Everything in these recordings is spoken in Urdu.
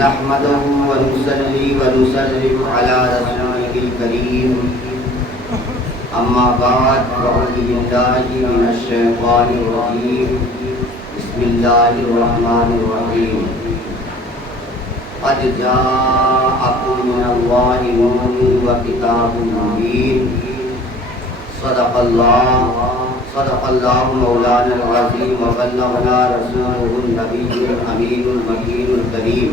نحمده ونصلي ونسلم على رسوله الكريم أما بعد فأعوذ بالله من الشيطان الرجيم بسم الله الرحمن الرحيم قد جاءكم من الله نور وكتاب مبين صدق الله مولانا العظيم وبلغنا رسوله النبي الأمين المكين الكريم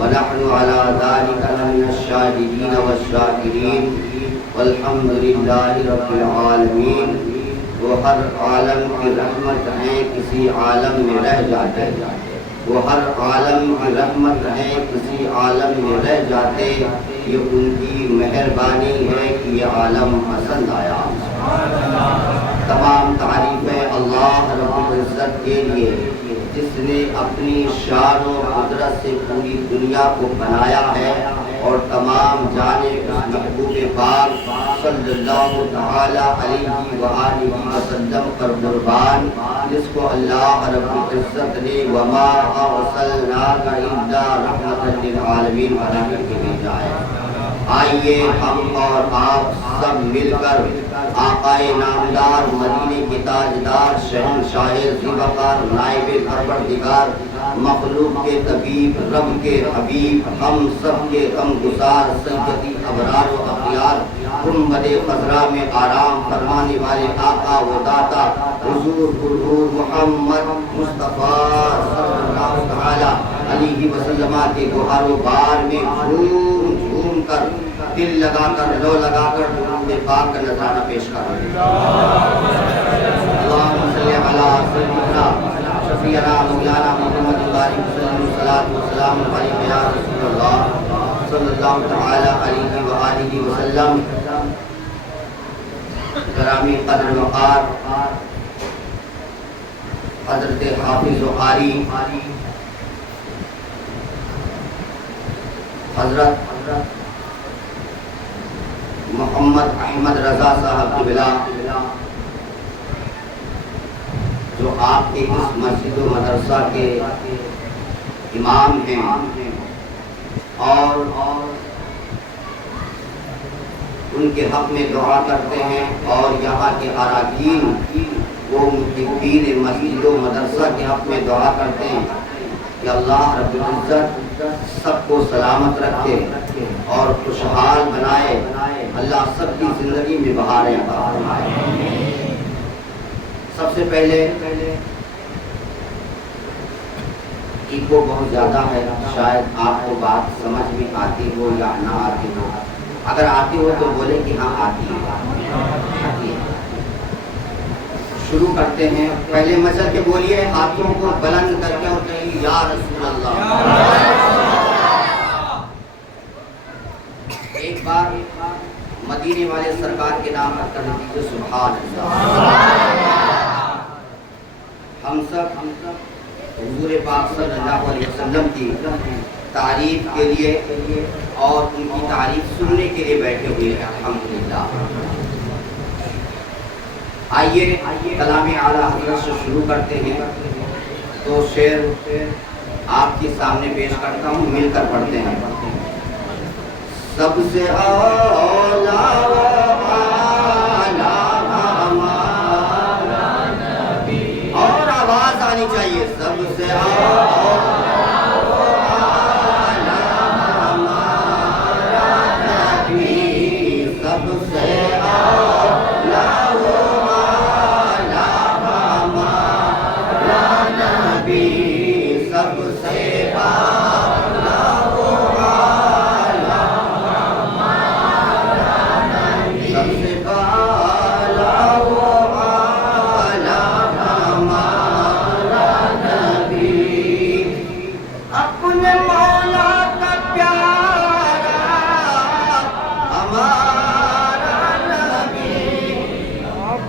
ونحن على ذلك من الشاهدين والشاكرين والحمد لله رب العالمین. وہ ہر عالم کی رحمت ہیں کسی عالم میں رہ جاتے، وہ ہر عالم کی رحمت ہے کسی عالم میں رہ جاتے، یہ ان کی مہربانی ہے کہ یہ عالم پسند آیا. تمام تعریفیں اللہ رب العزت کے لیے جس نے اپنی شان و قدرت سے پوری دنیا کو بنایا ہے اور تمام جانے اس محبوب پاک صلی اللہ تعالی علیہ وآلہ وسلم پر قربان، جس کو اللہ رب العزت نے وما ارسلناک الا رحمۃ للعالمین بنا کر کے بھیجا ہے. آئیے ہم اور آپ سب مل کر آقائے نامدار مدینے کے تاجدار شہنشاہ ذوالوقار نائب پروردگار مخلوق کے طبیب رب کے حبیب ہم سب کے غمگسار سیدی ابرار و اخیار گنبد خضرا میں آرام فرمانے والے آقا و داتا حضور محمد مصطفیٰ صلی اللہ تعالی علیہ وسلم کے گہر و بار میں جھوم جھوم کر دل لگا کر لو لگا کر درود پاک کا نذرانہ پیش کرو. اللہم صلی علی سیدنا شفیعنا مولانا محمد بارک وسلم الصلاۃ والسلام علیک یا رسول اللہ صلی اللہ تعالی علیہ وآلہ وسلم. گرامی قدر وقار حضرت حافظ و قاری حضرت محمد احمد رضا صاحب قبلہ جو آپ کے اس مسجد و مدرسہ کے امام ہیں اور ان کے حق میں دعا کرتے ہیں اور یہاں کے اراکین وہ محبین مسجد و مدرسہ کے حق میں دعا کرتے ہیں کہ اللہ رب العزت سب کو سلامت رکھے اور خوشحال بنائے، اللہ سب کی زندگی میں بہاریں عطا فرمائے. سب سے پہلے ایکو بہت زیادہ ہے، شاید آپ کو بات سمجھ میں آتی ہو یا نہ آتی ہو. اگر آتی ہو تو بولے کہ ہاں آتی ہے. شروع کرتے ہیں. پہلے مچل کے بولیے ہاتھوں کو بلند کر کے اور کہیں یا رسول اللہ. ایک بار مدینے والے سرکار کے نام پر کر دیجیے سبحان اللہ. ہم سب حضور پاک صلی اللہ علیہ وسلم کی تعریف کے لیے اور ان کی تعریف سننے کے لیے بیٹھے ہوئے ہیں الحمدللہ. آئیے کلام اعلیٰ حضرت سے شروع کرتے ہیں. تو شعر آپ کے سامنے پیش کرتا ہوں، مل کر پڑھتے ہیں. سب سے اولیٰ و اعلیٰ ہمارا نبی، اور آواز آنی چاہیے. سب سے اولیٰ و اعلیٰ ہمارا نبی، سب سے اولیٰ و اعلیٰ ہمارا نبی، سب سے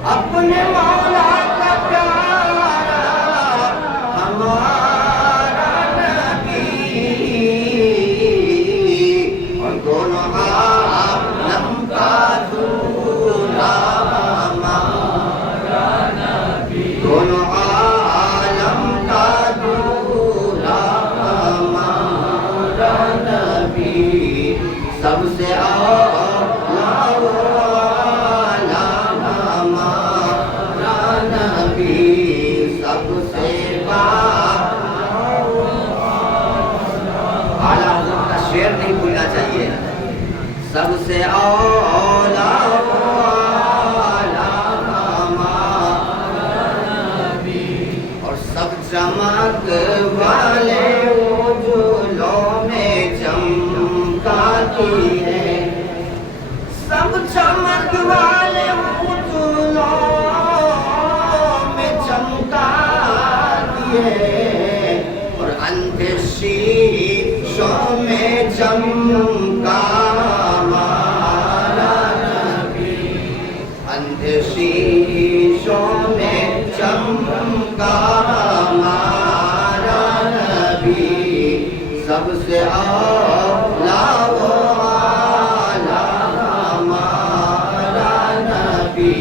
اپنے مولا کا پیارا ہمارا اعلیٰ حضرت کا شعر نہیں بھولنا چاہیے. سب سے اولا اور سب چمک والے اجولوں میں چمکاتی ہے. سب چمک والے اجولوں میں چمکاتی ہے اور اندھے شیشوں میں چمکا ہمارا نبی. اندھے شیشوں میں چمکا ہمارا نبی. سب سے اولا و اعلیٰ ہمارا نبی.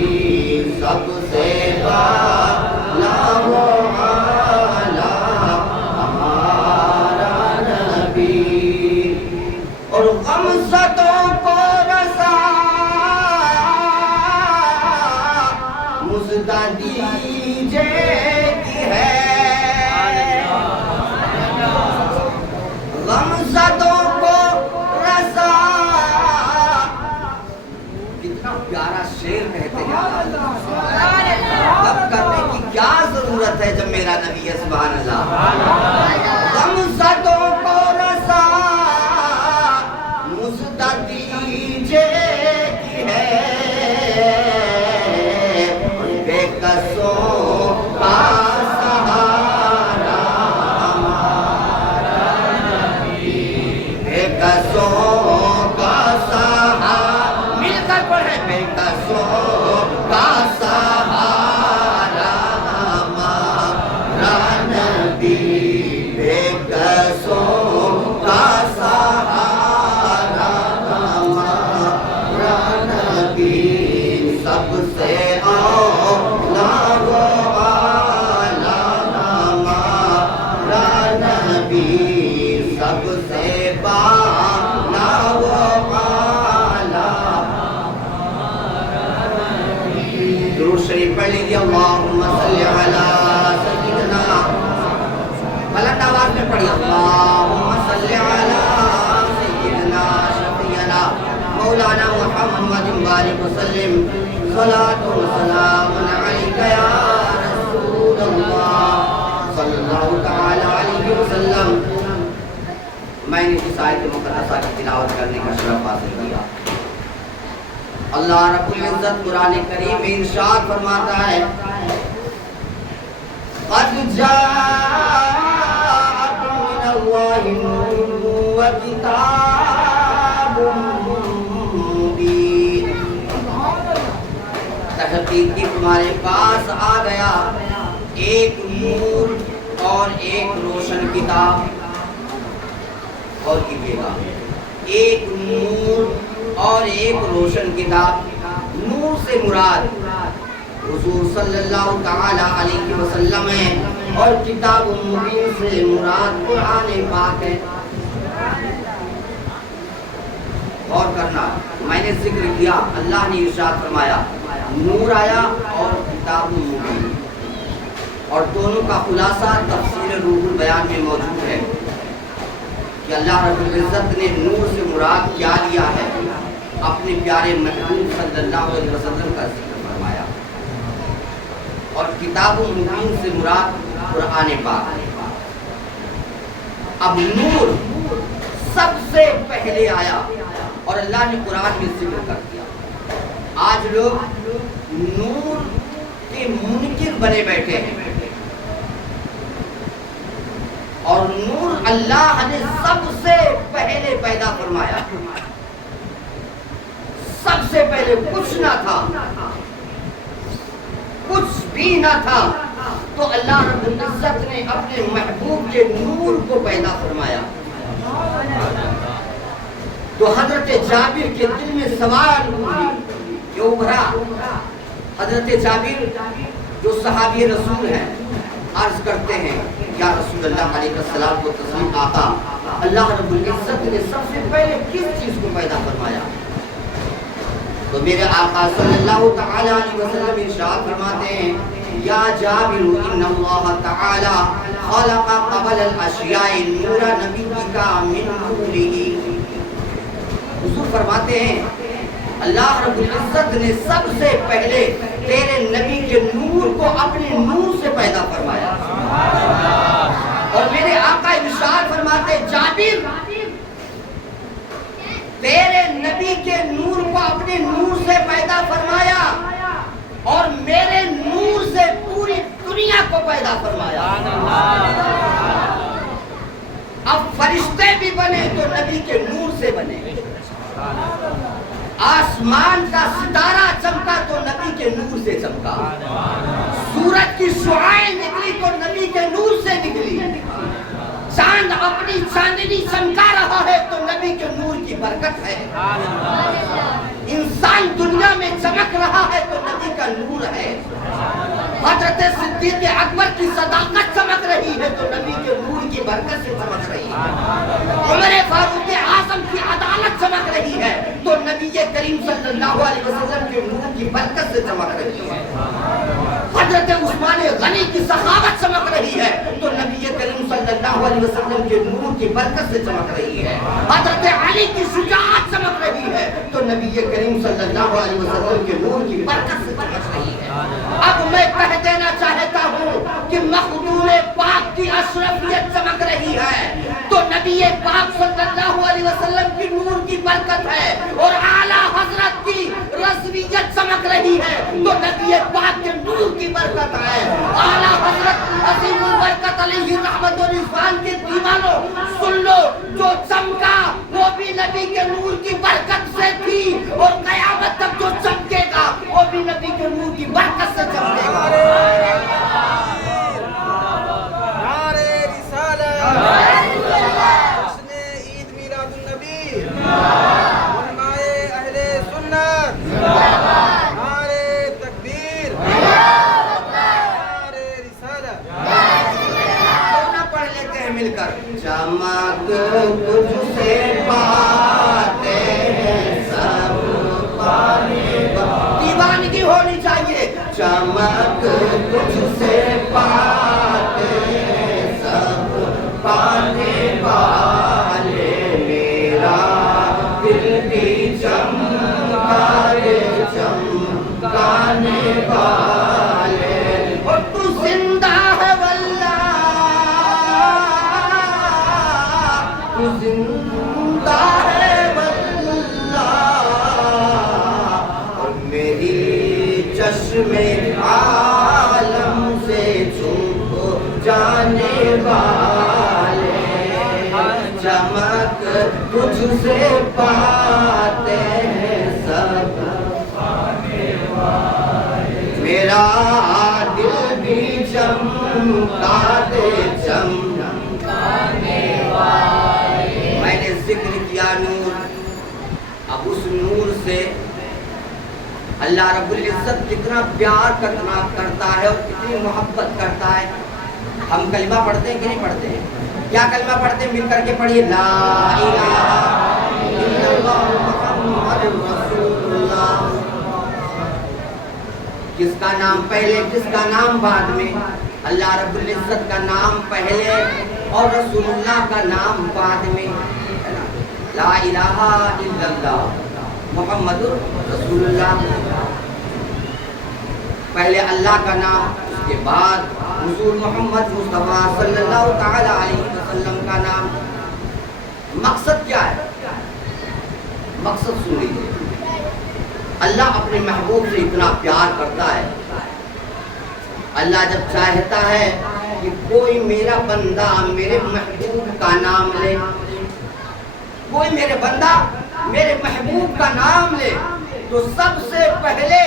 سب سے اعلیٰ و اعلیٰ ہمارا نبی. اور غمزدوں کو رضا مژدہ دیجیے کی ہے. غمزدوں کو رضا. کتنا پیارا شعر کہتے ہیں. اب کرنے کی کیا ضرورت ہے جب میرا نبی ہے. سبحان اللہ. غمزدوں کو رضا مژدہ دیجیے کی ہے. بے کسوں کا سہارا ہمارا نبی. بے کسوں کا سہارا. مل کر پڑھے. بے کسوں کا سہارا ہمارا نبی. بے کسوں کا سہارا ہمارا نبی. سب سے اولا و اعلیٰ ہمارا نبی. سب سے بالا و اعلیٰ. درود شریف پڑھ لیجیے. اللہم صلی علی سیدنا. بلند آواز میں پڑھیے. اللہم صلی علی سیدنا شفیعنا مولانا محمد بارک وسلم. صلاۃ و سلام علیک یا رسول اللہ صلی اللہ تعالی علیہ وسلم. میں نے اس آیت مقدسہ کی تلاوت کرنے کا شرف حاصل کیا. اللہ رب العزت قرآن کریم میں ارشاد فرماتا ہے قد جاءکم من اللہ نور و کتاب مبین. تحقیقی تمہارے پاس آ گیا ایک نور اور ایک روشن کتاب. اور کیجیے گا. ایک نور اور ایک روشن کتاب. نور سے مراد حضور صلی اللہ تعالی علیہ وسلم ہے اور کتاب مبین سے مراد قرآن پاک ہے. غور کرنا. میں نے ذکر کیا اللہ نے ارشاد فرمایا نور آیا اور کتاب مبین. اور دونوں کا خلاصہ تفسیر روح البیان میں موجود ہے کہ اللہ رب العزت نے نور سے مراد کیا لیا ہے. اپنے پیارے محبوب صلی اللہ علیہ وسلم کا ذکر فرمایا. اور کتاب مبین سے مراد قرآن پاک. اب نور سب سے پہلے آیا اور اللہ نے قرآن میں ذکر کر دیا. آج لوگ نور کے منکر بنے بیٹھے ہیں اور نور اللہ نے سب سے پہلے پیدا فرمایا. سب سے پہلے کچھ نہ تھا, کچھ بھی نہ تھا, تو اللہ رب العزت نے اپنے محبوب کے نور کو پیدا فرمایا. تو حضرت جابر کے دل میں سوال کیوں ابھرا. حضرت جابر جو صحابی رسول ہیں عرض کرتے ہیں یا رسول اللہ علیہ السلام کو تسلیم آقا, اللہ رب العزت نے سب سے پہلے کس چیز کو پیدا فرمایا؟ تو میرے آقا صلی اللہ تعالی علیہ وسلم ارشاد فرماتے ہیں یا جابر ان اللہ تعالی خلق قبل الاشیاء نورا، نبی کا من نورہ۔ حضور فرماتے ہیں اللہ رب العزت نے سب سے پہلے تیرے نبی کے نور کو اپنے نور سے پیدا فرمایا، اور میرے آقا ارشاد فرماتے جابر تیرے نبی کے نور کو اپنے نور سے پیدا فرمایا اور میرے نور سے پوری دنیا کو پیدا فرمایا۔ اب فرشتے بھی بنے تو نبی کے نور سے بنے، آسمان کا ستارہ چمکا تو نبی کے نور سے چمکا، سورج کی شعاعیں نکلی تو نبی کے نور سے نکلی، چاند اپنی چاندنی چمکا رہا ہے تو نبی کے نور کی برکت ہے، انسان دنیا میں چمک رہا ہے تو نبی کا نور ہے، حضرت صدیق اکبر کی صداقت چمک رہی ہے تو نبی کے نور کی برکت سے چمک رہی ہے، عمر فاروق اعظم کی عدالت چمک رہی ہے تو نبی کریم صلی اللہ علیہ وسلم کے نور کی برکت سے چمک رہی ہے، حضرت عثمان غنی کی سخاوت چمک رہی ہے تو نبی کریم صلی اللہ علیہ وسلم کے نور کی برکت سے چمک رہی ہے، حضرت علی کی شجاعت چمک رہی ہے تو نبی کریم صلی اللہ علیہ وسلم کے نور کی برکت سے چمک رہی ہے۔ اب میں کہہ دینا چاہتا ہوں کہ مخدوم پاک کی اشرفیت چمک رہی ہے تو نبی پاک صلی اللہ علیہ وسلم کی نور کی برکت ہے، اور اعلیٰ حضرت کی رضویت چمک رہی ہے تو نبی پاک کے نور کی برکت ہے۔ اعلیٰ حضرت عظیم البرکت علیہ رحمت و رضوان کے دیوانوں سن لو، جو چمکا وہ بھی نبی کے نور کی برکت سے تھی، اور قیامت تک جو چمکے گا وہ بھی نبی کے نور کی برکت سے چمکے گا۔ نعرے رسالت، جشن عید میلاد النبی، علمائے اہل سنت، نعرے تکبیر، نعرے رسالت۔ نہ پڑھ لیتے ہیں مل کر، چمک تجھ سے پاتے ہیں سب پانے والے، دیوانگی ہونی چاہیے، چمک تجھ سے پاتے ہیں سب پانے والے، میرا دل بھی چمکا دے چمکانے والے، اور تو زندہ ہے واللہ، تو زندہ ہے واللہ، اور میری چشم عالم سے چھپ جانے والے، چمک تجھ سے پاتے ہیں سب پانے والے، میرا دل بھی چمکا دے چمکانے والے۔ میں نے ذکر کیا نور، اب اس نور سے اللہ رب العزت کتنا پیار کرتا ہے اور کتنی محبت کرتا ہے۔ ہم کلمہ پڑھتے ہیں کہ نہیں پڑھتے ہیں؟ کیا کلمہ پڑھتے ہیں؟ مل کر کے پڑھیے، لا الہ الا اللہ محمد رسول اللہ۔ کس کا نام پہلے کس کا نام بعد میں؟ اللہ رب العزت کا نام پہلے اور رسول اللہ کا نام بعد میں، لا الہ الا اللہ محمد رسول اللہ، پہلے اللہ کا نام، اس کے بعد حضور محمد مصطفیٰ صلی اللہ تعالی علیہ وسلم کا نام۔ مقصد کیا ہے؟ مقصد سن لیجیے، اللہ اپنے محبوب سے اتنا پیار کرتا ہے، اللہ جب چاہتا ہے کہ کوئی میرا بندہ میرے محبوب کا نام لے، کوئی میرے بندہ میرے محبوب کا نام لے، تو سب سے پہلے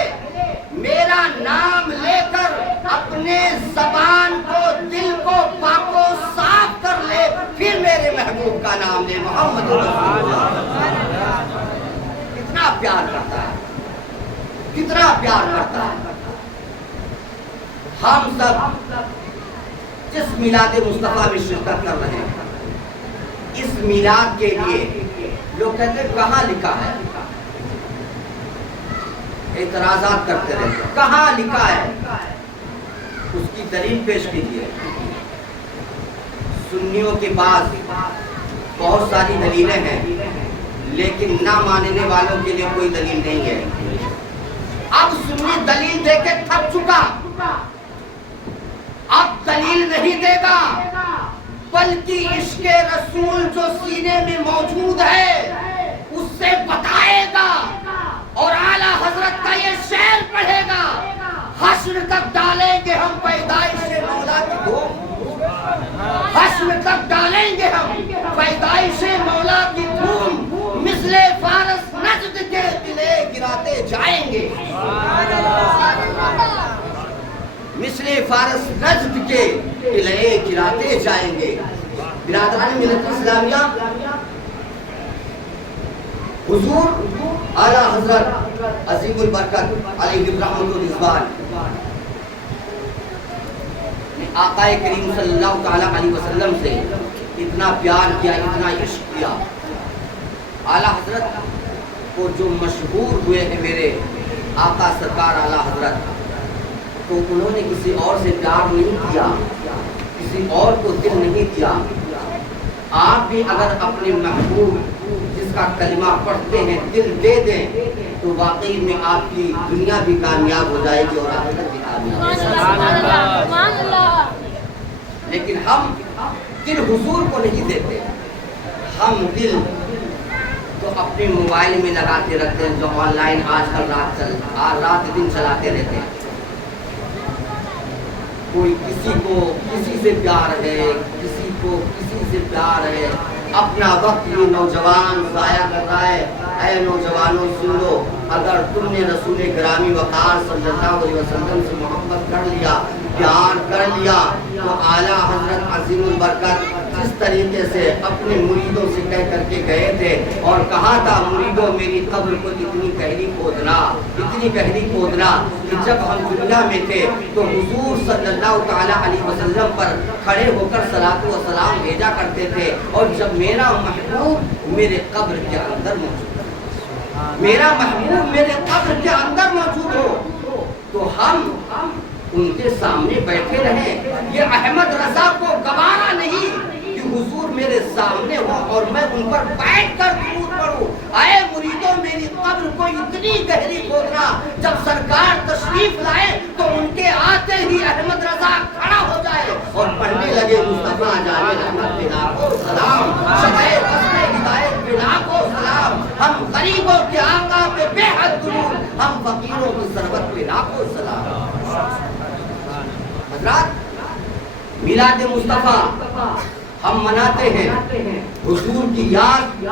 میرا نام لے کر اپنے زبان کو، دل کو پاک و صاف کر لے، پھر میرے محبوب کا نام لے، محمد رسول اللہ۔ کتنا پیار کرتا ہے، کتنا پیار کرتا ہے۔ ہم سب جس میلاد مصطفیٰ میں شرکت کر رہے ہیں، اس میلاد کے لیے لوگ کہتے ہیں کہاں لکھا ہے، اعتراضات کرتے رہتے ہیں، کہاں لکھا ہے، اس کی دلیل پیش کیجیے۔ سنیوں کے پاس بہت ساری دلیلیں ہیں، لیکن نہ ماننے والوں کے لیے کوئی دلیل نہیں ہے۔ اب سنی دلیل دے کے تھک چکا، اب دلیل نہیں دے گا، بلکہ عشق رسول جو سینے میں موجود ہے اس سے بتائے گا، اور اعلیٰ حضرت کا یہ شعر پڑھے گا، حشر تک ڈالیں گے ہم پیدائش مولا کی دھوم، حشر تک ڈالیں گے ہم پیدائش مولا کی دھوم، مثل فارس نجد کے قلعے گراتے جائیں گے، مثل فارس نجد کے قلعے گراتے جائیں گے۔ برادران ملت اسلامیہ، حضور اعلیٰ حضرت عظیم البرکت علیہ الرحمۃ والرضوان نے آقا کریم صلی اللہ تعالیٰ علیہ وسلم سے اتنا پیار کیا، اتنا عشق کیا، اعلیٰ حضرت کو جو مشہور ہوئے ہیں میرے آقا سرکار اعلیٰ حضرت، تو انہوں نے کسی اور سے پیار نہیں کیا، کسی اور کو دل نہیں دیا۔ آپ بھی اگر اپنے محبوب جس کا کلمہ پڑھتے ہیں دل دے دیں تو واقعی میں آپ کی دنیا بھی کامیاب ہو جائے گی اور آخرت بھی کامیاب ہو جائے گی۔ لیکن ہم دل حضور کو نہیں دیتے، ہم دل تو اپنے موبائل میں لگاتے رکھتے ہیں، جو آن لائن آج کل رات دن چلاتے رہتے ہیں۔ کوئی کسی کو کسی سے پیار ہے، کسی کو کسی سے پیار ہے، اپنا وقت یہ نوجوان ضائع کر رہا ہے۔ اے نوجوانوں سن لو، اگر تم نے رسول گرامی وقار صلی اللہ علیہ وسلم سے محبت کر لیا، پیار کر لیا، تو اعلیٰ حضرت عظیم البرکت جس طریقے سے اپنے مریدوں سے کہہ کر کے گئے تھے اور کہا تھا مریدوں میری قبر کو اتنی گہری کھودنا، اتنی گہری کھودنا، کہ جب ہم دنیا میں تھے تو حضور صلی اللہ تعالیٰ علیہ وسلم پر کھڑے ہو کر صلاۃ و سلام بھیجا کرتے تھے، اور جب میرا محبوب میرے قبر کے اندر موجود ہو، میرا محبوب میرے قبر کے اندر موجود ہو، تو ہم ان کے سامنے بیٹھے رہیں۔ یہ احمد رضا کو گوارا نہیں کہ حضور میرے سامنے ہو اور میں ان پر بیٹھ کر درود پڑھوں۔ اے مریدوں میری قبر کو اتنی گہری کھودنا، جب سرکار تشریف لائے تو ان کے آتے ہی احمد رضا کھڑا ہو جائے اور پڑھنے لگے مصطفیٰ جانے رحمت پہ لاکھوں سلام، شمع بزم ہدایت پہ لاکھوں سلام، ہم غریبوں کے آقا پہ بے حد درود، ہم فقیروں کی ثروت پہ لاکھوں سلام۔ حضرات، میلاد مصطفیٰ ہم مناتے ہیں، حضور کی یاد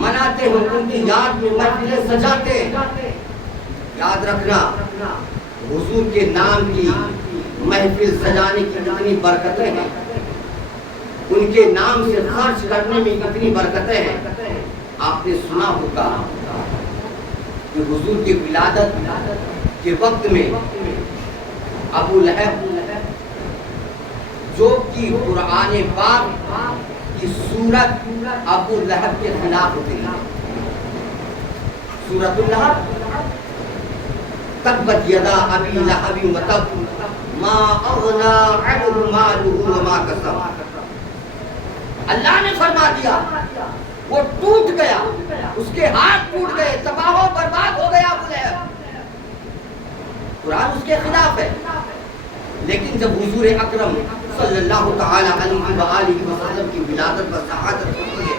مناتے ہیں، ان کی یاد میں محفلیں سجاتے ہیں۔ یاد رکھنا، حضور کے نام کی محفل سجانے کی کتنی برکتیں ہیں، ان کے نام سے خرچ کرنے میں کتنی برکتیں ہیں۔ آپ نے سنا ہوگا کہ حضور کی ولادت کے وقت میں ابو لہب جو کہ قرآن پاک کی سورت ابو لہب کے خلاف ہوتی ہے، سورۃ اللہب، تبت یدا ابی لہب وتب ما اغنی عنہ مالہ وما کسب۔ اللہ نے فرما دیا وہ ٹوٹ گیا، اس کے ہاتھ ٹوٹ گئے، تباہ و برباد ہو گیا ابو لہب۔ قرآن اس کے خلاف ہے، لیکن جب حضور اکرم صلی اللہ تعالی علیہ وآلہ وسلم کی ولادت و شہادت ہوئی ہے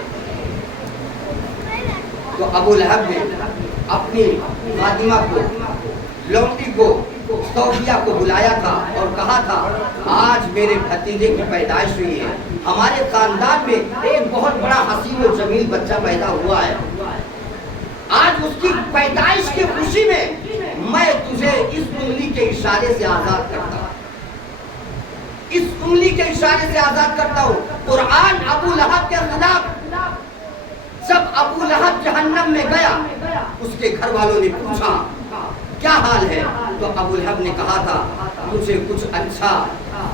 تو ابو لہب نے اپنی فاطمہ کو، لونڈی کو، صوفیہ کو بلایا تھا اور کہا تھا آج میرے بھتیجے کی پیدائش ہوئی ہے، ہمارے خاندان میں ایک بہت بڑا حسین و جمیل بچہ پیدا ہوا ہے، آج اس کی پیدائش کی خوشی میں میں تجھے اس انگلی کے اشارے سے آزاد کرتا ہوں، اس انگلی کے اشارے سے آزاد کرتا ہوں۔ قرآن ابو لہب کے خلاف۔ جب ابو لہب جہنم میں گیا، اس کے گھر والوں نے پوچھا کیا حال ہے، تو ابو لہب نے کہا تھا مجھے کچھ اچھا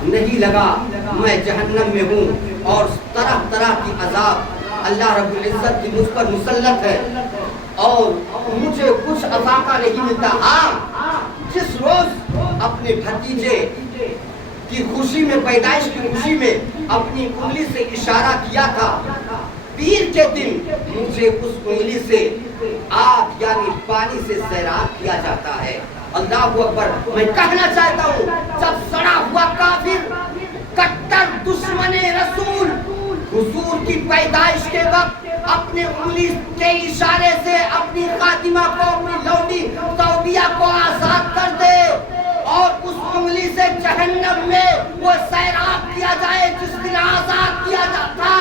نہیں لگا، میں جہنم میں ہوں اور طرح طرح کی عذاب اللہ رب العزت کی مجھ پر مسلط ہے اور مجھے کچھ افاقہ نہیں ملتا۔ ہاں، جس روز اپنے بھتیجے کی خوشی میں, پیدائش کی خوشی میں اپنی انگلی سے اشارہ کیا تھا. پیر کے دن مجھے اس انگلی سے آگ یعنی پانی سے سیراب کیا جاتا ہے. اللہ اکبر. میں کہنا چاہتا ہوں, جب سڑا ہوا کافر, کٹر دشمن رسول حضور کی پیدائش کے وقت اپنے انگلی کے اشارے سے اپنی خاتمہ کو, اپنی لوٹی توبیہ کو آزاد کر دے اور اس انگلی سے جہنم میں وہ سیراب کیا جائے جس دن آزاد کیا جاتا,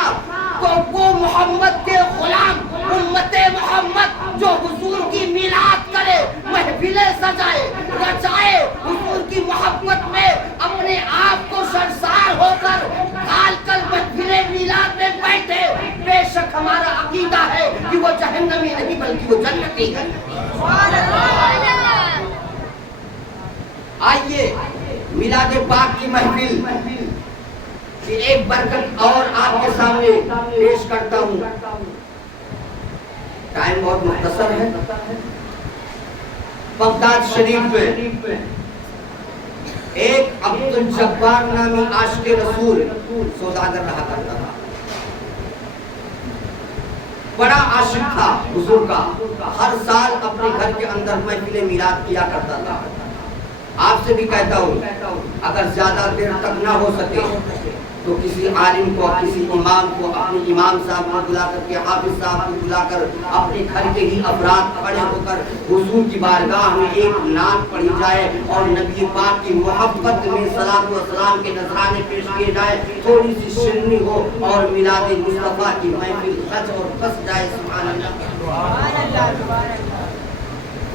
تو وہ محمد کے غلام, امت محمد جو حضور کی میلاد کرے, محفلیں سجائے, رچائے, حضور کی محبت میں اپنے آپ کو سرشار ہو کر کال کل محفلیں میلاد میں بیٹھے, بے شک ہمارا عقیدہ ہے کہ وہ جہنمی نہیں بلکہ وہ جنتی ہے. آئیے میلاد پاک کی محفل کی ایک برکت اور آپ کے سامنے پیش کرتا ہوں. ٹائم بہت مختصر ہے. بغداد شریف میں ایک عبد الجبار نامی عاشق رسول سوداگر رہا کرتا تھا. بڑا عاشق تھا حضور کا, ہر سال اپنے گھر کے اندر محفل میلاد کیا کرتا تھا. آپ سے بھی کہتا ہوں, اگر زیادہ دیر تک نہ ہو سکے تو کسی عالم کو, کسی امام کو, اپنے امام صاحب کو بلا کر کے, حافظ صاحب کو بلا کر اپنے گھر کے ہی افراد کھڑے ہو کر حضور کی بارگاہ میں ایک نعت پڑھی جائے اور نبی پاک کی محبت میں صلاۃ و سلام کے نذرانے پیش کیے جائے, تھوڑی سی شرمی ہو اور میلاد مصطفیٰ کی محفل سج اور بس جائے. سبحان اللہ.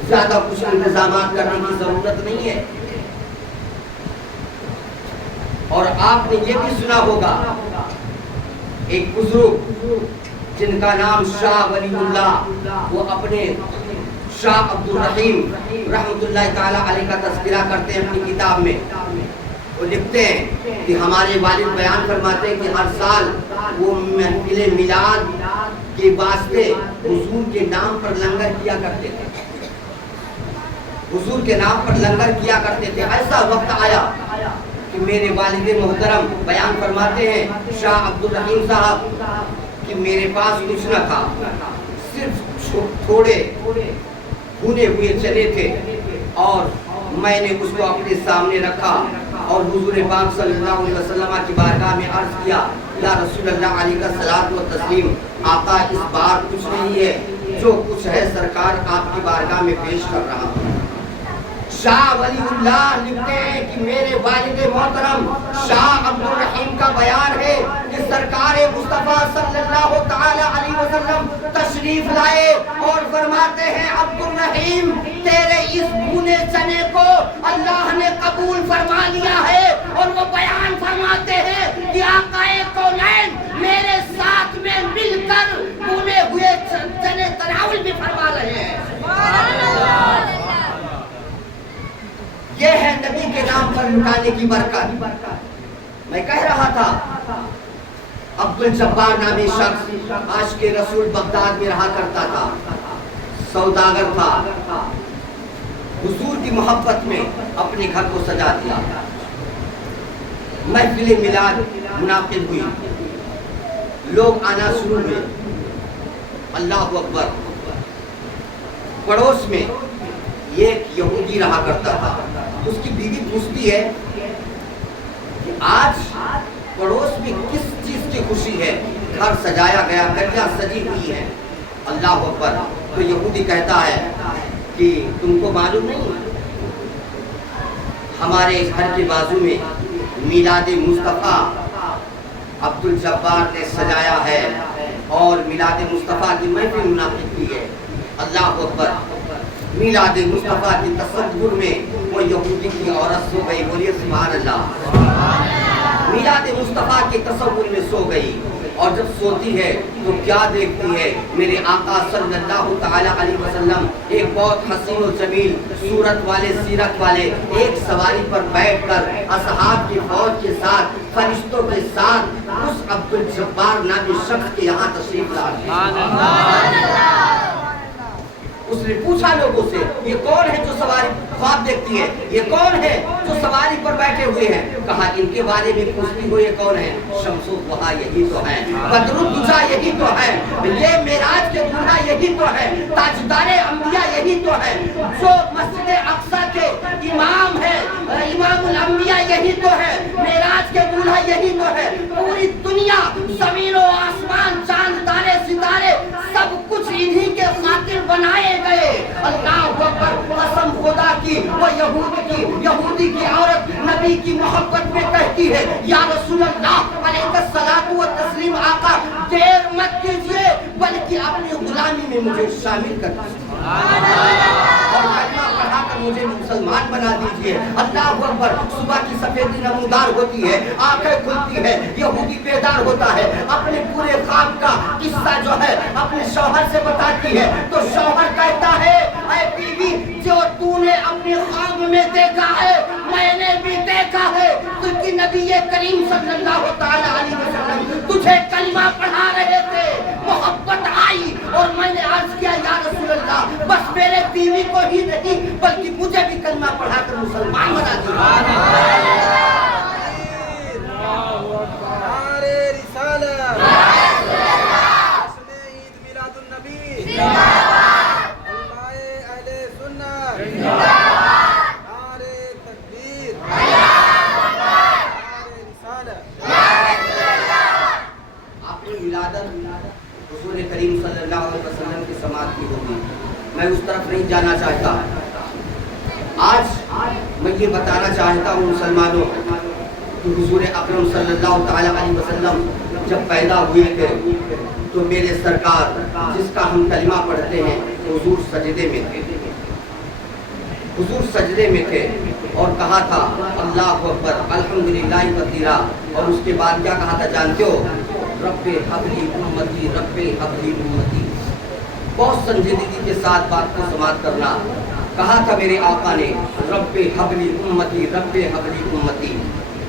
زیادہ کچھ انتظامات کرنے کی ضرورت نہیں ہے. اور آپ نے یہ بھی سنا ہوگا, ایک بزرگ جن کا نام شاہ ولی اللہ, وہ اپنے شاہ عبد الرحیم رحمۃ اللہ تعالی علیہ کا تذکرہ کرتے ہیں اپنی کتاب میں. وہ لکھتے ہیں کہ ہمارے والد بیان فرماتے ہیں کہ ہر سال وہ محفل میلاد کے واسطے حضور کے نام پر لنگر کیا کرتے تھے, حضور کے نام پر لنگر کیا کرتے تھے. ایسا وقت آیا کہ میرے والد محترم بیان فرماتے ہیں شاہ عبد الرحیم صاحب کہ میرے پاس کچھ نہ تھا, صرف تھوڑے بھنے ہوئے چنے تھے, اور میں نے اس کو اپنے سامنے رکھا اور حضور پاک صلی اللہ علیہ وسلم کی بارگاہ میں عرض کیا, یا رسول اللہ علیہ کا صلاۃ و تسلیم, آقا اس بار کچھ نہیں ہے, جو کچھ ہے سرکار آپ کی بارگاہ میں پیش کر رہا ہوں. شاہ ولی اللہ لکھتے ہیں کہ میرے والد محترم شاہ عبد الرحیم کا بیان ہے کہ سرکار مصطفیٰ صلی اللہ تعالی علیہ وسلم تشریف لائے اور فرماتے ہیں عبد الرحیم تیرے اس بھونے چنے کو اللہ نے قبول فرما لیا ہے. اور وہ بیان فرماتے ہیں کہ آقا کونین میرے ساتھ میں مل کر بھونے ہوئے چنے تناول بھی فرما رہے ہیں. یہ ہے نبی کے نام پر لٹانے کی برکت. میں کہہ رہا تھا عبد الجبار نامی شخص عاشق رسول بغداد میں رہا کرتا تھا, سوداگر تھا, حضور کی محبت میں اپنے گھر کو سجا دیا. محفل میلاد منعقد ہوئی, لوگ آنا شروع ہوئے. اللہ اکبر. پڑوس میں ایک یہودی رہا کرتا تھا, اس کی بیوی پوچھتی ہے کہ آج پڑوس میں کس چیز کی خوشی ہے, گھر سجایا گیا, گلیاں سجی ہوئی ہیں. اللہ اکبر. تو یہودی کہتا ہے کہ تم کو معلوم نہیں, ہمارے گھر کے بازو میں میلاد مصطفیٰ عبد الجبار نے سجایا ہے اور میلاد مصطفیٰ کی محفل منعقد کی ہے. اللہ اکبر. میلاد مصطفیٰ کی تصور میں وہ یہودی کی عورت سو گئی. بولیے سبحان اللہ. میلاد مصطفیٰ کے تصور میں سو گئی, اور جب سوتی ہے تو کیا دیکھتی ہے, میرے آقا صلی اللہ تعالی علیہ وسلم ایک بہت حسین و جمیل صورت والے, سیرت والے ایک سواری پر بیٹھ کر اصحاب کی فوج کے ساتھ, فرشتوں کے ساتھ اس عبد الجبار نامی شخص کے یہاں تشریف لا رہے ہیں. اس نے پوچھا لوگوں سے یہ کون ہے جو سواری خواب دیکھتی ہے, یہ کون ہے جو سواری پر بیٹھے ہوئے ہیں؟ کہا ان کے بارے میں پوچھتی ہو یہ کون ہے؟ شمس الضحیٰ یہی تو ہے, بدر الدجیٰ یہی تو ہے, یہ معراج کے دولہا یہی تو ہے, تاجدار انبیاء یہی تو ہے, جو مسجد اقصی کے امام ہے, امام الانبیاء یہی تو ہے, معراج کے دولہا یہی تو ہے. پوری دنیا زمین و آسمان چاند تارے ستارے سب کچھ انہی کے خاطر بنائے گئے. اللہ اکبر, قسم خدا کی, وہ یہودی کی عورت نبی کی محبت میں کہتی ہے یا رسول اللہ علیہ الصلوۃ والتسلیم, آقا دیر مت کیجیے بلکہ اپنی غلامی میں مجھے شامل کر دیجیے اور کلمہ پڑھا کر مجھے مسلمان بنا دیجیے. اللہ اکبر, صبح کی سفیدی نمودار ہوتی ہے, آنکھیں کھلتی ہے, یہودی بیدار ہوتا ہے, اپنے پورے خواب کا قصہ جو ہے اپنے شوہر سے بتاتی ہے تو شوہر کہتا ہے اے بیوی جو تو نے اپنے خواب میں دیکھا ہے میں نے بھی دیکھا ہے, کیونکہ نبی کریم صلی اللہ تعالی علیہ وسلم تجھے کلمہ پڑھا رہے تھے, محبت آئی اور میں نے عرض کیا یا رسول اللہ بس میرے بیوی کو ہی نہیں بلکہ مجھے بھی کلمہ پڑھا کر مسلمان بنا دیا. نعرے رسالت, جشن عید میلاد النبی, علمائے اہل سنت, نعرے تکبیر, نعرے رسالت. آپ نے ولادت حضور کریم صلی اللہ علیہ وسلم کی سماعت کی ہوگی, میں اس طرف نہیں جانا چاہتا. آج میں یہ بتانا چاہتا ہوں مسلمانوں کہ حضور اکرم صلی اللہ تعالی علیہ وسلم جب پیدا ہوئے تھے تو میرے سرکار جس کا ہم کلمہ پڑھتے ہیں حضور سجدے میں تھے, حضور سجدے میں تھے اور کہا تھا اللہ اکبر الحمدللہ کثیرا, اور اس کے بعد کیا کہا تھا جانتے ہو؟ رب حبلی امتی, رب حبلی امتی. بہت سنجیدگی کے ساتھ بات کو سماعت کرنا. کہا تھا میرے آقا نے رب حبلی امتی, رب حبلی امتی,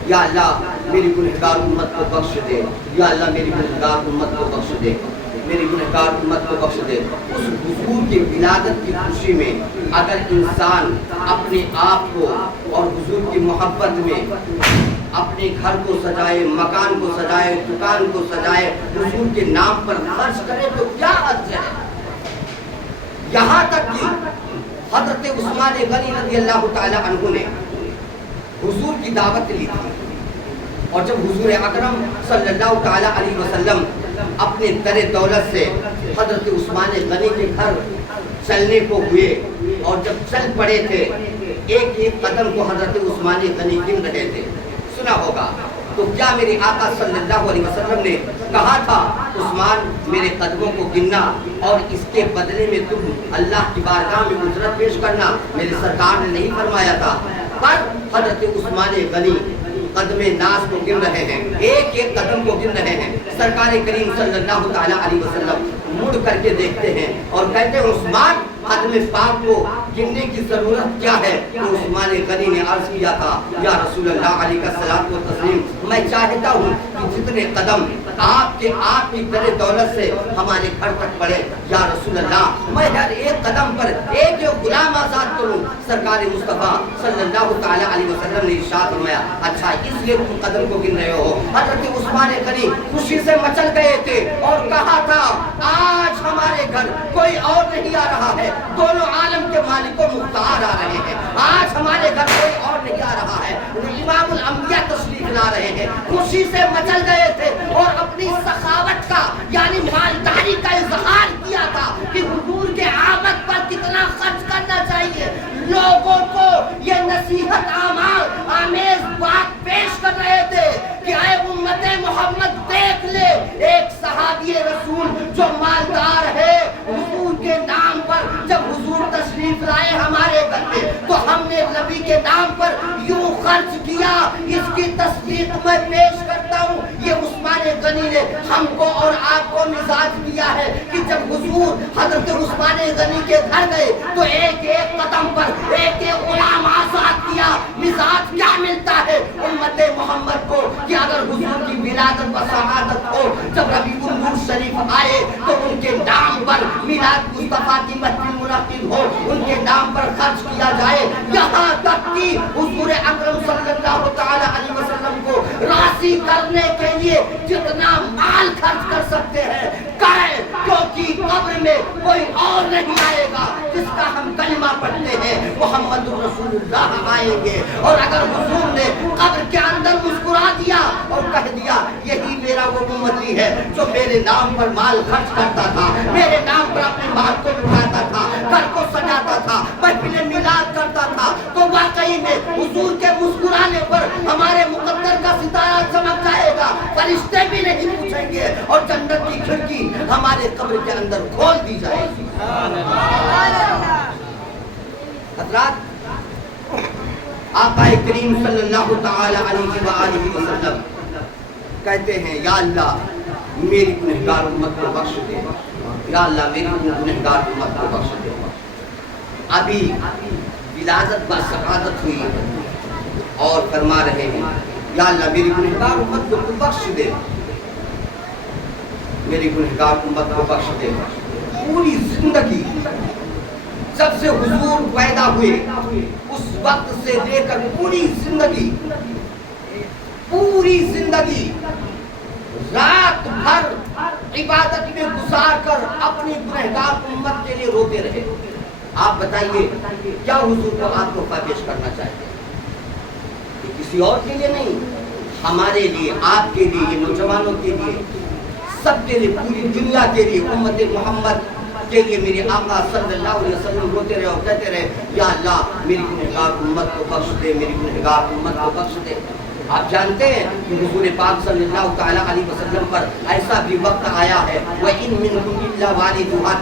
یا اللہ میری گنہگار امت کو بخش دے, یا اللہ میری گنہگار امت کو بخش دے, میری گنہگار امت کو بخش دے. اس حضور کی ولادت کی خوشی میں اگر انسان اپنے آپ کو اور حضور کی محبت میں اپنے گھر کو سجائے, مکان کو سجائے, دکان کو سجائے, حضور کے نام پر خرچ کرے تو کیا حرج ہے. یہاں تک کہ حضرت عثمان غنی رضی اللہ تعالی عنہ نے حضور کی دعوت لی تھی, اور جب حضور اکرم صلی اللہ تعالی علیہ وسلم اپنے در دولت سے حضرت عثمان غنی کے گھر چلنے کو ہوئے اور جب چل پڑے تھے ایک ایک قدم کو حضرت عثمان غنی گن رہے تھے, سنا ہوگا. تو کیا میرے آقا صلی اللہ علیہ وسلم نے کہا تھا عثمان میرے قدموں کو گننا اور اس کے بدلے میں تم اللہ کی بارگاہ میں اجرت پیش کرنا؟ میرے سرکار نے نہیں فرمایا تھا. پر حضرت عثمان غنی قدم ناز کو گن رہے ہیں, ایک ایک قدم کو گن رہے ہیں. سرکار کریم صلی اللہ تعالی علیہ وسلم مڑ کر کے دیکھتے ہیں اور کہتے ہیں عثمان قدم پاک کو گننے کی ضرورت کیا ہے؟ تو عثمان غنی نے عرض کیا تھا یا رسول اللہ علیہ الصلوۃ والتسلیم میں چاہتا ہوں کہ جتنے قدم آپ کی در دولت سے ہمارے گھر تک پڑے یا رسول اللہ میں ہر ایک قدم پر ایک غلام آزاد کروں. سرکار مصطفیٰ صلی اللہ تعالی علیہ وسلم نے ارشاد فرمایا اچھا اس لیے تم قدم کو گن رہے ہو. حضرت عثمان غنی خوشی سے مچل گئے تھے اور کہا تھا آج ہمارے گھر کوئی اور نہیں آ رہا ہے, دونوں عالم کے مالک و مختار آ رہے ہیں. آج ہمارے گھر کوئی اور نہیں آ رہا ہے, امام الانبیاء تشریف لا رہے ہیں. خوشی سے مچل گئے تھے اور اپنی سخاوت کا یعنی مالداری کا اظہار کیا تھا کہ حضور کے آمد پر کتنا خرچ کرنا چاہیے. لوگوں کو یہ نصیحت آمیز بات پیش کر رہے تھے کہ اے امت محمد دیکھ لے ایک صحابی رسول جو مالدار ہے, حضور کے نام پر جب حضور تشریف لائے ہمارے گھر میں تو ہم نے نبی کے نام پر یوں خرچ کیا. اس کی تصدیق میں پیش کرتا ہوں یہ عثمان غنی نے ہم کو اور آپ کو مزاج دیا ہے کہ جب حضور حضرت عثمان غنی کے گھر گئے تو ایک ایک قدم پر ایک ایک غلام آزاد کیا. مزاج کیا ملتا ہے امت محمد کو کہ اگر حضور کی ولادت و شہادت ہو جب ربیع الاول شریف آئے تو ان کے نام اکبر میلاد مصطفیٰ کی محفل منعقد ہو، ان کے نام پر خرچ کیا جائے، یہاں تک کہ حضور اکرم صلی اللہ تعالی علیہ وسلم کو راضی کرنے کے لیے جتنا مال خرچ کر سکتے ہیں کریں، کیونکہ قبر میں کوئی اور نہیں آئے گا جس کا ہم کلمہ پڑھتے ہیں، محمد رسول اللہ آئیں گے۔ اور اگر حضور نے قبر کے اندر مسکرا دیا اور کہہ دیا یہی میرا وہ امتی ہے جو میرے نام پر مال خرچ کرتا تھا، میرے نام پر اپنے مال کو لٹاتا تھا، گھر کو سجاتا تھا، محفل میلاد کرتا تھا، تو واقعی میں حضور کے مسکرانے پر ہمارے مقدر کا ستارہ چمک جائے گا، فرشتے بھی نہیں پوچھیں گے، اور جنت کی کھڑکی ہمارے قبر کے اندر کھول دی جائے گی۔ حضرات، آقا کریم صلی اللہ تعالی علیہ وآلہ وسلم کہتے ہیں یا اللہ میری گنہگار امت کو بخش دے، یا اللہ میری گنہگار امت کو بخش دے۔ ابھی ولادت پر شہادت ہوئی اور فرما رہے ہیں یا اللہ میری گنہگار امت کو بخش دے، میری گنہگار امت کو بخش دے۔ پوری زندگی جب سے حضور پیدا ہوئے اس وقت سے لے کر پوری زندگی رات بھر عبادت میں گزار کر اپنی گنہگار امت کے لیے روتے رہے۔ آپ بتائیے کیا حضور کو آپ تحفہ پیش کرنا چاہتے ہیں؟ یہ کسی اور کے لیے نہیں، ہمارے لیے، آپ کے لیے، نوجوانوں کے لیے، سب کے لیے، پوری دنیا کے لیے، امت محمد کے لیے میرے آقا صلی اللہ علیہ وسلم روتے رہے اور کہتے رہے یا اللہ میری گنہگار امت کو بخش دے، میری گنہگار امت کو بخش دے۔ آپ جانتے ہیں کہ حضور پاک صلی اللہ تعالی علیہ وسلم پر ایسا بھی وقت آیا ہے وَإِن مِّنكُمْ إِلَّا وَارِدُهَا،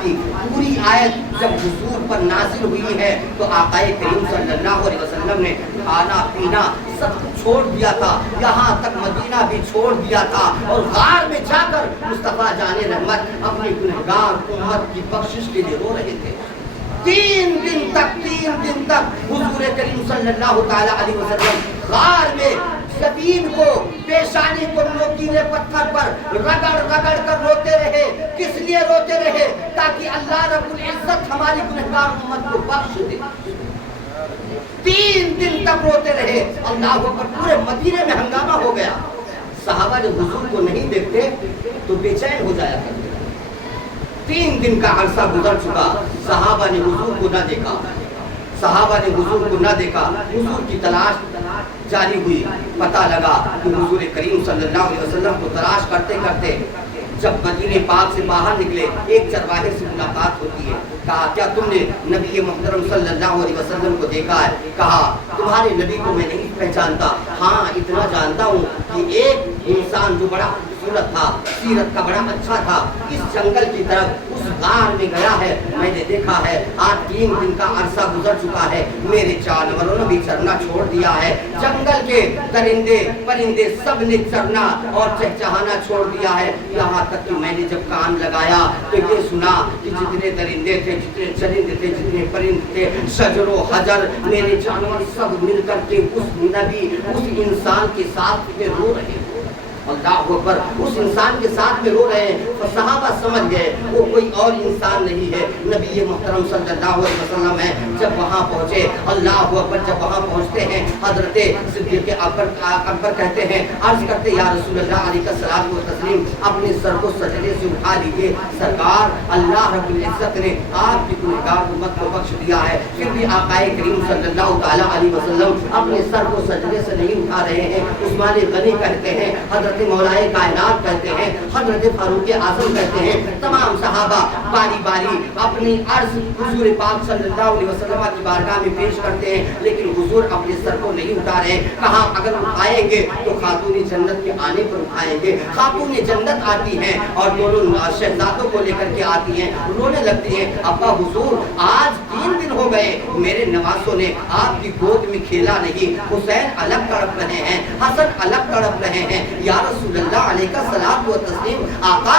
پوری آیت جب حضور پر نازل ہوئی ہے تو آقا کریم صلی اللہ علیہ وسلم نے کھانا پینا سب کچھ چھوڑ دیا تھا، یہاں تک مدینہ بھی چھوڑ دیا تھا، اور غار میں جا کر مصطفیٰ جان رحمت اپنی گنہگار امت کی بخشش کے لیے رو رہے تھے۔ 3 دن تک حضور کریم صلی اللہ تعالی علیہ وسلم غار میں زمین کو، پیشانی کو نوکیلے پتھر پر رگڑ کر روتے رہے۔ کس لیے روتے رہے؟ تاکہ اللہ رب العزت ہماری گنہگار امت کو بخش دے۔ 3 دن تک روتے رہے، اللہ اکبر، پورے مدینے میں ہنگامہ ہو گیا۔ صحابہ جب حضور کو نہیں دیکھتے تو بے چین ہو جایا کرتے۔ 3 دن کا عرصہ گزر چکا، صحابہ نے حضور کو نہ دیکھا، حضور کی تلاش جاری ہوئی، پتہ لگا کہ حضور کریم صلی اللہ علیہ وسلم کو تلاش کرتے جب مدینہ پاک سے باہر نکلے ایک چرواہے سے ملاقات ہوتی ہے۔ کہا کیا تم نے نبی محترم صلی اللہ علیہ وسلم کو دیکھا ہے؟ کہا تمہارے نبی کو میں نہیں پہچانتا، ہاں اتنا جانتا ہوں کہ ایک انسان جو بڑا خوبصورت تھا، سیرت کا بڑا اچھا تھا، اس جنگل کی طرف اس غار میں گیا ہے، میں نے دیکھا ہے۔ آج 3 دن کا عرصہ گزر چکا ہے، میرے جانوروں نے بھی چرنا چھوڑ دیا ہے، جنگل کے درندے پرندے سب نے چرنا اور چہچہانا چھوڑ دیا ہے، یہاں تک کہ میں نے جب کان لگایا تو یہ سنا کہ جتنے درندے تھے، جتنے چرندے تھے، جتنے پرندے تھے، شجر و حجر، میرے جانور سب مل کر کے اس نبی، اس انسان کے ساتھ میں رو رہے ہیں۔ اللہ اکبر، اس انسان کے ساتھ میں رو رہے ہیں۔ صحابہ سمجھ گئے وہ کوئی اور انسان نہیں ہے، نبی محترم صلی اللہ علیہ وسلم ہے۔ جب وہاں پہنچے، اللہ اکبر، جب وہاں پہنچتے ہیں حضرت صدیق اکبر کہتے ہیں، عرض کرتے یا رسول اللہ علیہ الصلوۃ والتسلیم، اپنے سر کو سجدے سے اٹھا لیجیے، سرکار اللہ رب العزت نے آپ کی گنہگار امت کو بخش دیا ہے۔ پھر بھی آقا کریم صلی اللہ تعالی علیہ وسلم اپنے سر کو سجدے سے نہیں اٹھا رہے ہیں۔ عثمان غنی کہتے ہیں، حضرت مولائے کائنات کہتے ہیں، حضرت فاروق اعظم کہتے ہیں، تمام صحابہ باری باری اپنی عرض حضور پاک صلی اللہ علیہ وسلم کی بارگاہ میں پیش کرتے ہیں، لیکن حضور اپنے سر کو نہیں اٹھا رہے۔ کہا اگر اٹھائیں گے تو خاتون جنت کے آنے پر اٹھائیں گے۔ خاتون جنت آتی ہیں اور دونوں شہزادوں کو لے کر کے آتی ہیں، رونے لگتی ہیں، ابا حضور آج 3 دن ہو گئے میرے نواسوں نے آپ کی گود میں کھیلا نہیں، حسین الگ تڑپ رہے ہیں، حسن الگ تڑپ رہے ہیں، یا رسول اللہ علیہ الصلوۃ والتسلیم، آقا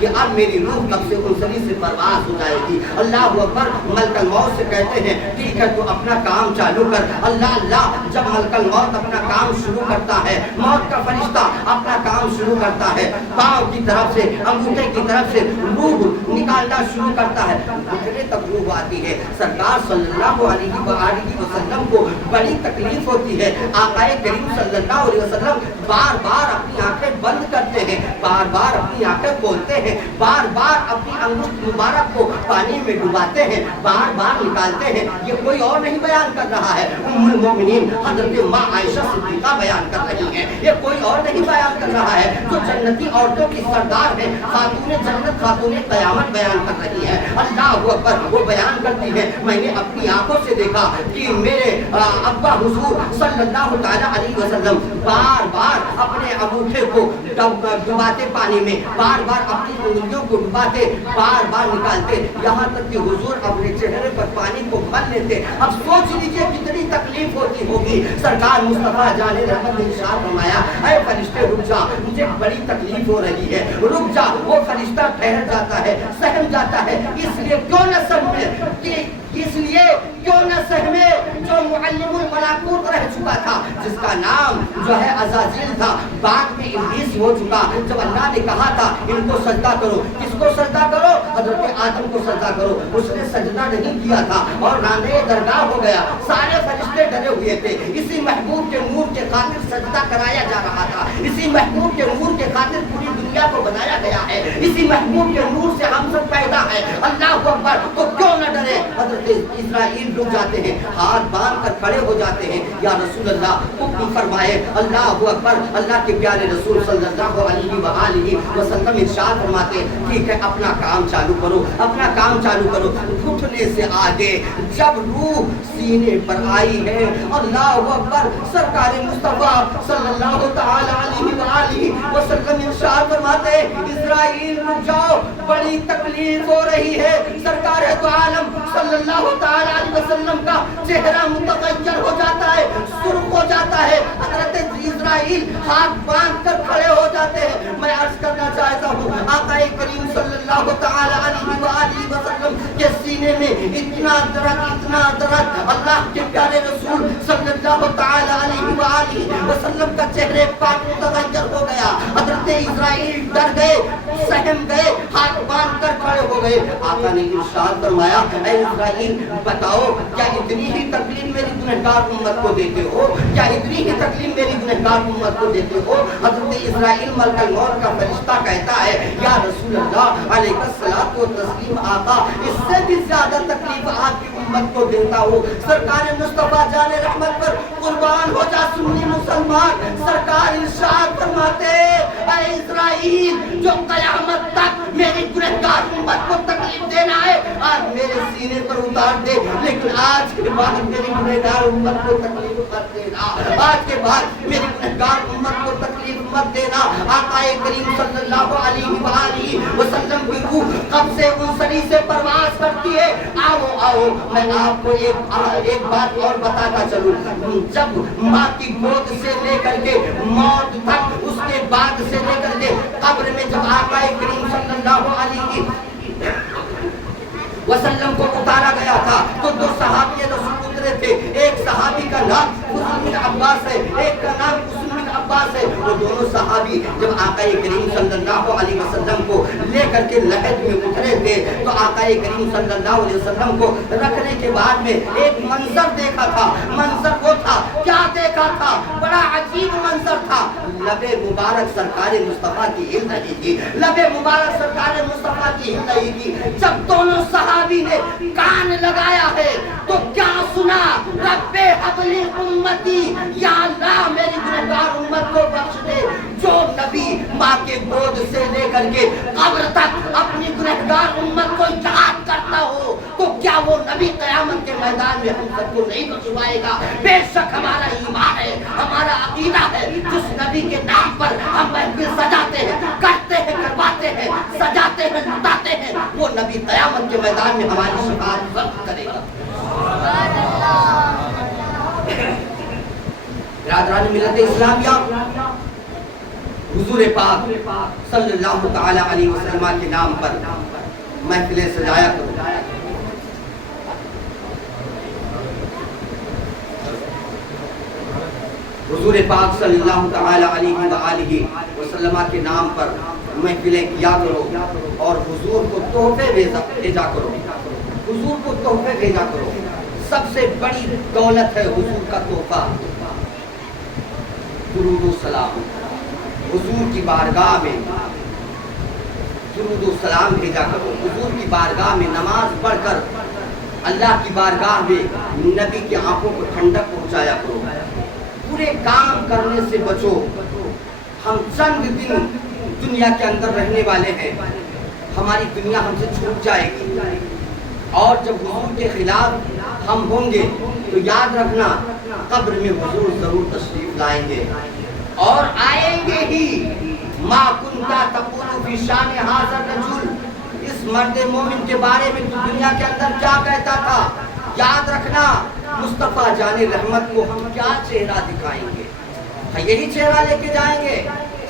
کہ اب میری روح کب سے انسلی سے پرواز ہو جائے گی۔ اللہ اکبر۔ ملک الموت سے کہتے ہیں ٹھیک ہے تو اپنا کام چالو کر۔ اللہ اللہ، جب ملک الموت اپنا کام شروع کرتا ہے، موت کا فرشتہ اپنا کام شروع کرتا ہے، پاؤں کی طرف سے انگوٹھے کی طرف سے روح نکالنا شروع کرتا ہے، گھٹنے تک روح آتی ہے۔ سرکار صلی اللہ علیہ وآلہ وسلم کو بڑی تکلیف ہوتی ہے۔ آقا کریم صلی اللہ علیہ وسلم بار بار اپنی آنکھیں بند کرتے ہیں، بار بار اپنی آنکھیں کھولتے ہیں، بار بار اپنی انگشت مبارک کو پانی میں ڈباتے ہیں، بار بار نکالتے ہیں۔ یہ کوئی اور نہیں بیان کر رہا ہے، ام المومنین حضرت ماں عائشہ صدیقہ بیان کر رہی ہیں، یہ کوئی اور نہیں بیان کر رہا ہے، جو جنتی عورتوں کی سردار ہے، خاتون جنت، خاتون قیامت بیان کر رہی ہے۔ اللہ اکبر۔ وہ بیان کرتی ہے میں نے اپنی آنکھوں سے دیکھا کہ میرے ابا حضور صلی اللہ تعالیٰ علیہ وسلم بار بار اپنے انگوٹھے کو ڈباتے پانی میں، بار بار اپنی انگلیوں کو ڈباتے، بار بار نکالتے، یہاں تک کہ حضور اپنے چہرے پر پانی کو مل لیتے۔ اب سوچ لیجئے کتنی تکلیف ہوتی ہوگی۔ سرکار مصطفیٰ جان رحمت نے ارشاد فرمایا اے فرشتے رک جا، مجھے بڑی تکلیف ہو رہی ہے، رک جا۔ وہ فرشتہ ٹھہر جاتا ہے، سہم جاتا ہے۔ اس لیے کیوں نہ سہمے، اس لیے کیوں نہ سہمے جو معلم الملکوت رہ چکا تھا، جس کا نام جو ہے عزازیل تھا، بعد میں ابلیس ہو چکا۔ جب اللہ نے کہا تھا ان کو سجدہ کرو، کس کو سجدہ کرو؟ حضرت آدم کو سجدہ کرو، اس نے سجدہ نہیں کیا تھا اور راندے درگاہ ہو گیا۔ سارے فرشتے ڈرے ہوئے تھے، اسی محبوب کے نور کے خاطر سجدہ کرایا جا رہا تھا، اسی محبوب کے نور کے خاطر پوری دنیا کو بنایا گیا ہے، اسی محبوب کے نور سے ہم سب پیدا ہے۔ اللہ اکبر۔ تو کیوں نہ ڈرے؟ حضرت اسرائیل رک جاتے ہیں، ہاتھ باندھ کر کھڑے ہو جاتے ہیں، یا رسول اللہ حکم فرمائے۔ اللہ اکبر۔ اللہ کے پیارے رسول صلی اللہ علیہ وآلہ وسلم ارشاد فرماتے ٹھیک ہے اپنا کام چالو کرو، اپنا کام چالو کرو۔ گھٹنے سے آگے جب روح سینے پر آئی ہے، اللہ اکبر، سرکار مصطفیٰ صلی اللہ تعالی علیہ وآلہ وسلم ارشاد فرماتے اسرائیل رک جاؤ، بڑی تکلیف ہو رہی ہے۔ سرکار دو عالم صلی اللہ تعالی علیہ وسلم کا چہرہ متغیر ہو جاتا ہے، سرخ ہو جاتا ہے۔ حضرت اسرائیل ہاتھ باندھ کر کھڑے ہو جاتے ہیں۔ میں عرض کرنا چاہتا ہوں آقا کریم صلی اللہ تعالی علیہ وآلہ وسلم کے سینے میں اتنا درد، اللہ کے پیارے رسول صلی اللہ تعالی علیہ وآلہ وسلم کا چہرے پاک متغیر ہو گیا۔ حضرت اسرائیل ڈر گئے، سہم گئے، ہاتھ باندھ کر کھڑے ہو گئے۔ آقا نے ارشاد فرمایا اے اسرائیل بتاؤ کیا اتنی ہی تکلیف میری گنہگار امت کو دیتے ہو؟ کیا اتنی ہی تکلیف میری گنہگار امت کو دیتے ہو؟ حضرت اسرائیل ملک الموت کا فرشتہ کہتا ہے یا رسول اللہ علیہ الصلوۃ والتسلیم آقا اس سے بھی زیادہ تکلیف آپ کی امت کو دیتا ہوں۔ سرکار مصطفیٰ جان رحمت پر قربان ہو جا سنی مسلمان۔ سرکار ارشاد فرماتے اے اسرائیل جو قیامت تک میری گنہگار امت کو تکلیف دینا ہے آج میرے سینے پر اتار دے، لیکن آج کے بعد میری گنہگار امت کو تکلیف مت دینا، آج کے بعد میری گنہگار امت کو تکلیف مت دینا۔ آقا کریم صلی اللہ علیہ وآلہ وسلم کی روح کب سے انسلی سے پرواز کرتی ہے۔ آؤ میں آپ کو ایک بات اور بتاتا چلوں، جب ماں کی گود سے لے کر کے موت تک، اس کے بعد سے لے کر کے قبر میں جب آقا کریم صلی اللہ علیہ وسلم کو اتارا گیا تھا تو دو صحابی رسول اترے تھے، ایک صحابی کا نام حسن بن عباس ہے، ایک کا نام حسن بن عباس ہے۔ وہ دونوں صحابی جب آقا کریم صلی اللہ علیہ وسلم کو لے کر کے لحد میں اترے تھے تو آقا کریم صلی اللہ علیہ وسلم کو رکھنے کے بعد میں ایک منظر دیکھا تھا۔ منظر وہ تھا، کیا دیکھا تھا؟ بڑا عجیب منظر تھا۔ لب مبارک سرکار مصطفیٰ کی ہل رہی تھی، لب مبارک سرکار مصطفیٰ کی ہل رہی تھی۔ جب دونوں صحابی نے کان لگایا ہے تو کیا سنا؟ رب حبل امتی، یا اللہ میری گنہگار امت کو بخش دے۔ جو نبی ماں کے گود سے لے کر کے قبر تک اپنی گنہگار امت کو یاد کرتا ہو تو کیا وہ نبی قیامت کے میدان میں ہم سب کو نہیں بخشوائے گا؟ بے شک ہمارا ایمان ہے، ہمارا عقیدہ ہے، جس نبی کے نام پر ہم محفل سجاتے ہیں، کرتے ہیں، کرواتے ہیں، سجاتے ہیں، لٹاتے ہیں، وہ نبی قیامت کے میدان میں ہماری شفاعت ضرور کرے گا۔ برادران ملت اسلامیہ، حضور پاک صلی اللہ تعالی علیہ وسلم کے نام پر محفلیں سجایا کرو. حضور پاک صلی اللہ تعالی علیہ وآلہ وسلم کے نام پر محفلیں کیا کرو اور حضور کو تحفے بھیجا کرو. حضور کو تحفے بھیجا کرو. سب سے بڑی دولت ہے حضور کا تحفہ درود و سلام. حضور کی بارگاہ میں درود و سلام بھیجا کرو. حضور کی بارگاہ میں نماز پڑھ کر اللہ کی بارگاہ میں نبی کی آنکھوں کو ٹھنڈک پہنچایا کرو. پورے کام کرنے سے بچو. ہم چند دن دنیا کے اندر رہنے والے ہیں. ہماری دنیا ہم سے چھوٹ جائے گی اور جب حضور کے خلاف ہم ہوں گے تو یاد رکھنا قبر میں حضور ضرور تشریف لائیں گے اور آئیں گے ہی. ما کنتا تقول فی شان ھذا الرجل. اس مرد مومن کے بارے میں تو دنیا کے اندر کیا کہتا تھا؟ یاد رکھنا مصطفیٰ جان رحمت کو ہم کیا چہرہ دکھائیں گے؟ یہی چہرہ لے کے جائیں گے.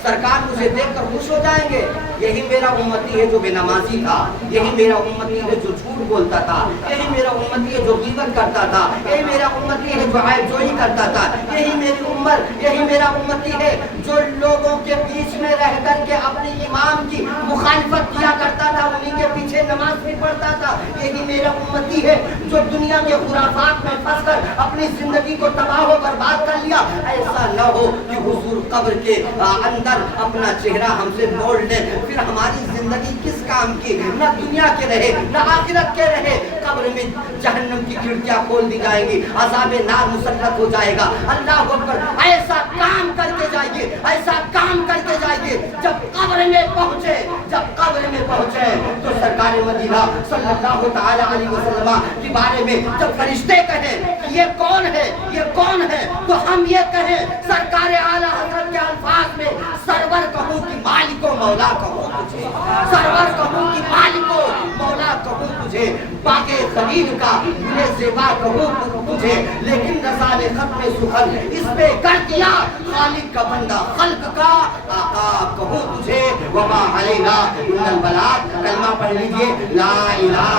سرکار مجھے دیکھ کر خوش ہو جائیں گے. یہی میرا امتی ہے جو بے نمازی تھا. یہی میرا امتی ہے جو جھوٹ بولتا تھا. یہی میرا امتی ہے جو غیبت کرتا تھا. یہی میرا امتی ہے جو عیب جوئی کرتا تھا. یہی میرا امتی ہے جو لوگوں کے بیچ میں رہ کر کے اپنے امام کی مخالفت کیا کرتا تھا, انہیں کے پیچھے نماز بھی پڑھتا تھا. یہی میرا امتی ہے جو دنیا کے خرافات میں پھنس کر اپنی زندگی کو تباہ و برباد کر لیا. ایسا نہ ہو کہ حضور قبر کے اندر اپنا چہرہ ہم سے موڑ لیں, پھر ہماری زندگی کس کام کی؟ نہ دنیا کے رہے نہ آخرت کے رہے. قبر میں جہنم کی کھڑکیاں کھول دی جائیں گی, عذاب نار مسلط ہو جائے گا. اللہ اکبر. ایسا کام کر کے جائیے, ایسا کام کر کے جائیے. جب قبر میں پہنچے تو سرکار مدینہ صلی اللہ تعالی علیہ وسلم کے بارے میں جب فرشتے کہیں یہ کون ہے, یہ کون ہے, تو ہم یہ کہیں سرکار اعلی حضرت کے الفاظ میں سرور کہوں کہ مالک و مولا کہوں تجھے, سرور کہوں کہ مالک و مولا کہوں تجھے, باغ خلیل کا یہ زیبا کہوں تجھے, لیکن رسال ختم سخن اس پہ کر دیا خالق کا بندہ خلق کا آقا کہوں تجھے. وما علینا الا البلاغ. کلمہ پڑھ لیجئے لا الہ